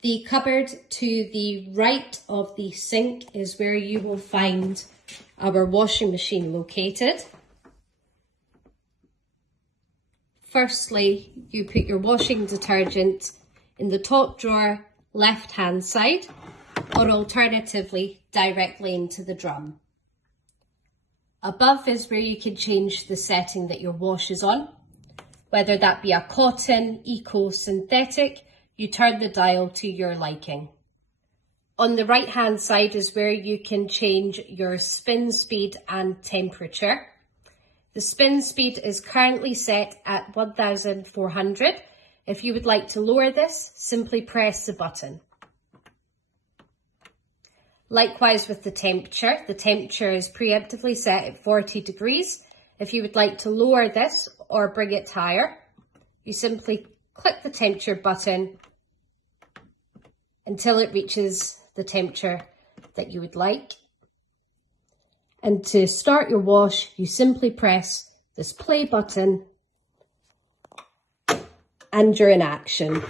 The cupboard to the right of the sink is where you will find our washing machine located. Firstly, you put your washing detergent in the top drawer, left-hand side, or alternatively, directly into the drum. Above is where you can change the setting that your wash is on. Whether that be a cotton, eco, synthetic, you turn the dial to your liking. On the right-hand side is where you can change your spin speed and temperature. The spin speed is currently set at 1400. If you would like to lower this, simply press the button. Likewise with the temperature is preemptively set at 40 degrees. If you would like to lower this or bring it higher, you simply click the temperature button until it reaches the temperature that you would like. And to start your wash, you simply press this play button and you're in action.